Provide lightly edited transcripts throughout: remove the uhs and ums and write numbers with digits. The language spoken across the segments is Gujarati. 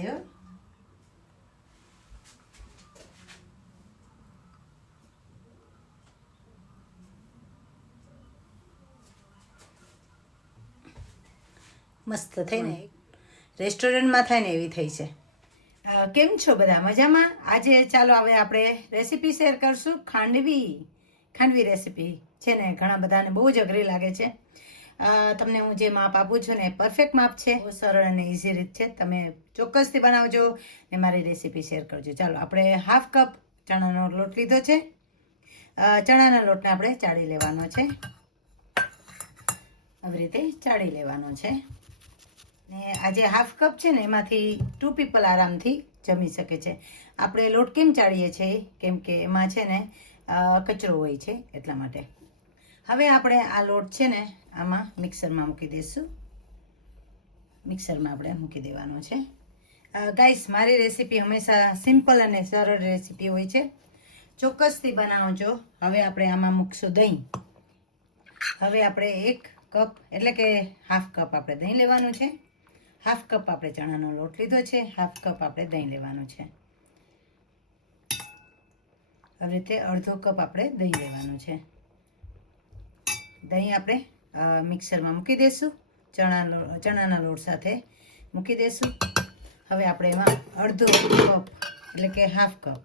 થાય હો. મસ્ત થઈ ને, રેસ્ટોરન્ટમાં થાય ને એવી થઈ છે. કેમ છો બધા? મજામાં? આજે ચાલો હવે આપણે રેસીપી શેર કરશું. ખાંડવી રેસીપી છે ને ઘણા બધાને બહુ જ અઘરી લાગે છે. તમને હું જે માપ આપું છું ને પરફેક્ટ માપ છે. બહુ સરળ અને ઇઝી રીત છે. તમે ચોક્કસથી બનાવજો ને મારી રેસીપી શેર કરજો. ચાલો આપણે 1/2 કપ ચણાનો લોટ લીધો છે. ચણાના લોટને આપણે ચાળી લેવાનો છે. આવી રીતે ચાળી લેવાનો છે. ને આજે 1/2 કપ છે ને એમાંથી 2 પીપલ આરામથી જમી શકે છે. આપણે લોટ કેમ ચાળીએ છીએ? કેમ કે એમાં છે ને કચરો હોય છે એટલા માટે. હવે આપણે આ લોટ છે ને આમાં મિક્સરમાં મૂકી દઈશું. મિક્સરમાં આપણે મૂકી દેવાનો છે. ગાઈસ, મારી રેસીપી હંમેશા સિમ્પલ અને સરળ રેસીપી હોય છે. ચોક્કસથી બનાવજો. હવે આપણે આમાં મૂકશું દહીં. હવે આપણે 1 કપ એટલે કે 1/2 કપ આપણે દહીં લેવાનું છે. 1/2 કપ આપણે ચણાનો લોટ લીધો છે. 1/2 કપ આપણે દહીં લેવાનું છે. આવી રીતે 1/2 કપ આપણે દહીં લેવાનું છે. દહીં આપણે મિક્સરમાં મૂકી દઈશું. ચણાના લોટ સાથે મૂકી દઈશું. હવે આપણે એમાં 1/2 કપ એટલે કે 1/2 કપ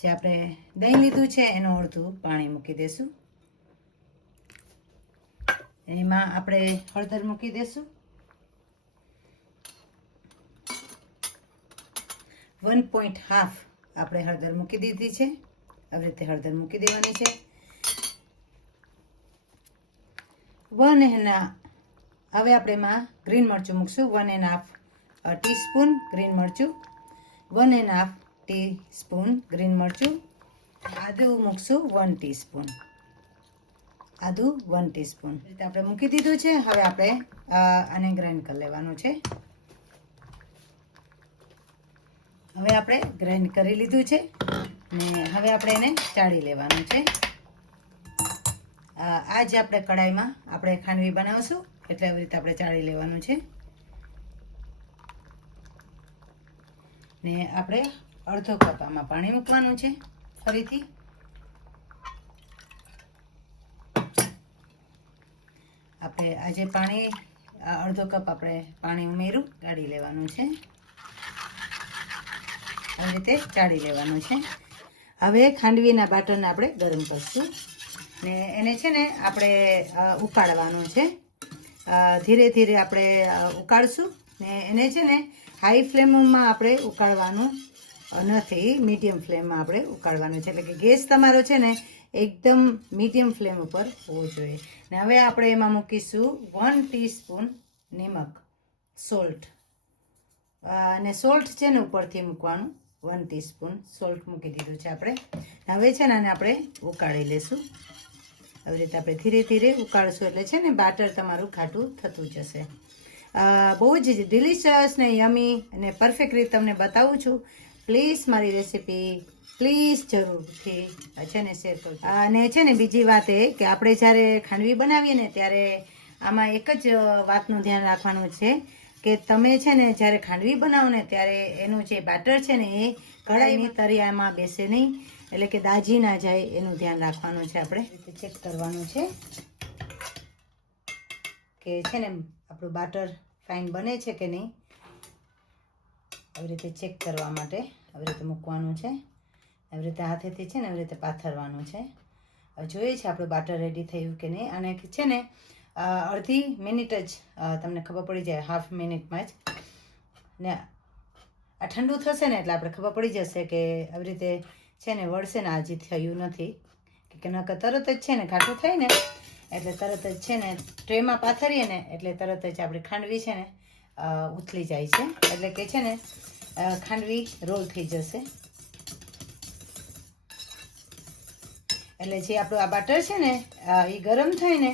જે આપણે દહીં લીધું છે એનું અડધું પાણી મૂકી દઈશું. એમાં આપણે હળદર મૂકી દઈશું. 1.5 આપણે હળદર મૂકી દીધી છે. આવી રીતે હળદર મૂકી દેવાની છે. હવે આપણે એમાં ગ્રીન મરચું મૂકશું. 1.5 ટીસ્પૂન ગ્રીન મરચું. 1.5 ટીસ્પૂન ગ્રીન મરચું. આદું મૂકશું 1 ટીસ્પૂન. આદું 1 ટીસ્પૂન. રીતે આપણે મૂકી દીધું છે. હવે આપણે આને ગ્રાઇન્ડ કરી લેવાનું છે. હવે આપણે ગ્રાઇન્ડ કરી લીધું છે ને હવે આપણે એને ચાળી લેવાનું છે. આ જ આપણે કડાઈમાં આપણે ખાંડવી બનાવશું એટલે આવી રીતે આપણે ચાળી લેવાનું છે. ને આપણે 1/2 કપ આમાં પાણી મૂકવાનું છે. ફરીથી આપણે આજે પાણી 1/2 કપ આપણે પાણી ઉમેરું કાઢી લેવાનું છે. આવી રીતે ચાળી લેવાનું છે. હવે ખાંડવીના બાટરને આપણે ગરમ કરશું ને એને છે ને આપણે ઉકાળવાનું છે. ધીરે ધીરે આપણે ઉકાળશું ને એને છે ને હાઈ ફ્લેમમાં આપણે ઉકાળવાનું નથી, મીડિયમ ફ્લેમમાં આપણે ઉકાળવાનું છે. એટલે કે ગેસ તમારો છે ને એકદમ મીડિયમ ફ્લેમ ઉપર હોવો જોઈએ. ને હવે આપણે એમાં મૂકીશું 1 ટીસ્પૂન નિમક, સોલ્ટ. અને સોલ્ટ છે ને ઉપરથી મૂકવાનું. 1 ટીસ્પૂન સોલ્ટ મૂકી દીધું છે આપણે. હવે છે ને આને આપણે ઉકાળી લેશું. આવી રીતે આપણે ધીરે ધીરે ઉકાળશું એટલે છે ને બાટર તમારું ખાટું થતું જશે. બહુ જ ડિલિશિયસ ને યમી અને પરફેક્ટ રીત તમને બતાવું છું. પ્લીઝ મારી રેસીપી જરૂરથી છે ને શેર કરજો. અને છે ને બીજી વાત એ કે આપણે જ્યારે ખાંડવી બનાવીએ ને ત્યારે આમાં એક જ વાતનું ધ્યાન રાખવાનું છે કે તમે છે ને જ્યારે ખાંડવી બનાવો ને ત્યારે એનું જે બાટર છે ને એ કઢાઈની તરિયામાં બેસે નહીં, એટલે કે દાજી ના જાય એનું ધ્યાન રાખવાનું છે. આપણે ચેક કરવાનું છે કે છે ને આપણું બાટર ફાઇન બને છે કે નહીં. આવી રીતે ચેક કરવા માટે આવી રીતે મૂકવાનું છે. આવી રીતે હાથેથી છે ને આવી રીતે પાથરવાનું છે. જોઈએ છે આપણું બાટર રેડી થયું કે નહીં. અને છે ને અડધી મિનિટ જ તમને ખબર પડી જાય, 1/2 મિનિટમાં જ. ને આ ઠંડુ થશે ને એટલે આપણે ખબર પડી જશે કે આવી રીતે છે ને વળશે ને હજી થયું નથી. કે નકર તરત જ છે ને ઘાટું થાય ને એટલે તરત જ છે ને ટ્રેમાં પાથરીએ ને એટલે તરત જ આપણી ખાંડવી છે ને ઉથલી જાય છે. એટલે કે છે ને ખાંડવી રોલ થઈ જશે. એટલે જે આપણું આ બાટર છે ને એ ગરમ થાય ને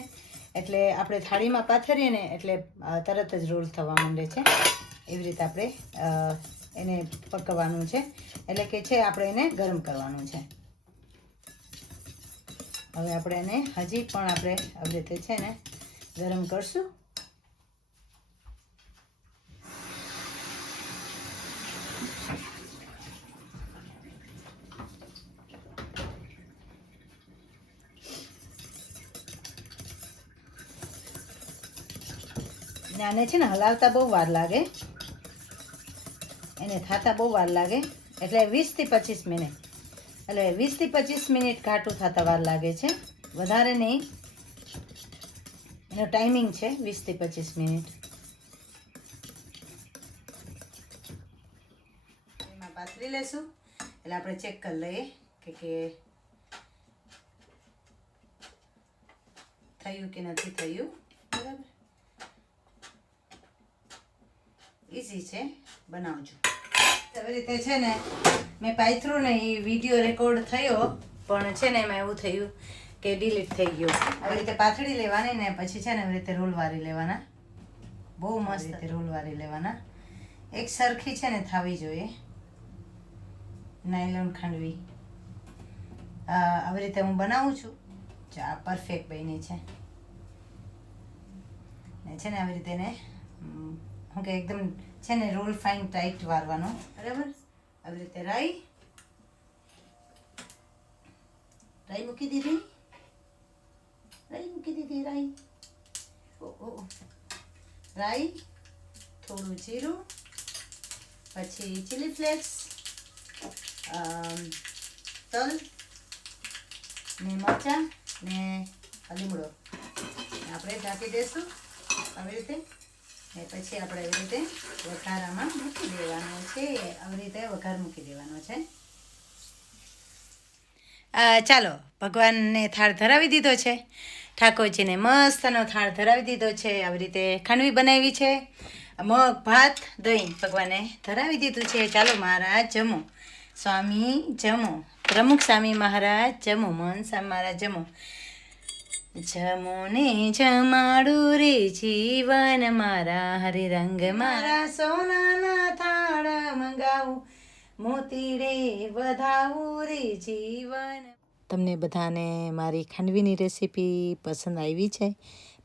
એટલે આપણે થાળીમાં પાથરીએ ને એટલે તરત જ રોલ થવા માંડે છે. એવી રીતે આપણે એને પકવવાનું છે. એટલે કે છે આપણે એને ગરમ કરવાનું છે. હવે આપણે એને હજી પણ આપણે આવી રીતે છે ને ગરમ કરશું. ને આને છે ને હલાવતા બહુ વાર લાગે, એને થતા બહુ વાર લાગે, એટલે 20 થી 25 મિનિટ, એટલે 20 થી 25 મિનિટ ઘાટું થતા વાર લાગે છે, વધારે નહીં. એનો ટાઈમિંગ છે 20 થી 25 મિનિટ. એમાં પાથરી લેશું એટલે આપણે ચેક કરી લઈએ કે થયું કે નથી થયું. બરાબર, ઇઝી છે, બનાવજો. આવી રીતે છે ને મેં પાથરું ને એ વિડીયો રેકોર્ડ થયો, પણ છે ને એમાં એવું થયું કે ડિલીટ થઈ ગયો. આવી રીતે પાથરી લેવાની ને પછી છે ને આવી રીતે રોલ વારી લેવાના, બહુ મસ્ત રીતે રોલ વારી લેવાના. એક સરખી છે ને થવી જોઈએ નાયલોન ખાંડવી. આવી રીતે હું બનાવું છું, આ પરફેક્ટ બની છે ને. છે ને આવી રીતે ને હું કે એકદમ છે ને રોલ ફાઇન ટાઈટ વારવાનો. બરાબર, આવી રીતે રાઈ મૂકી દીધી, રાઈ. રાઈ, થોડું જીરું, પછી ચીલી ફ્લેક્સ, તલ ને મરચાં ને લીમડો આપણે ઢાંકી દઈશું આવી રીતે. ને પછી આપણે આવી રીતે વઘારામાં મૂકી દેવાનો છે. આવી રીતે વઘાર મૂકી દેવાનો છે. ચાલો, ભગવાનને થાળ ધરાવી દીધો છે, ઠાકોરજીને મસ્તનો થાળ ધરાવી દીધો છે. આવી રીતે ખાંડવી બનાવી છે, મગ ભાત દહીં ભગવાને ધરાવી દીધું છે. ચાલો મહારાજ જમો, સ્વામી જમો, પ્રમુખ સ્વામી મહારાજ જમો, મન સ્વામી મહારાજ જમો. જમો ને જમાડું રે જીવન મારા, હરિરંગ મારા સોનાના થાળ મંગાવું, મોતી રે વધાવું રે જીવન. તમને બધાને મારી ખાંડવીની રેસીપી પસંદ આવી છે?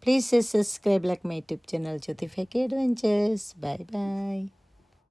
Please subscribe like my YouTube channel Jyoti ફેકી એડવેન્ચર્સ. Bye by.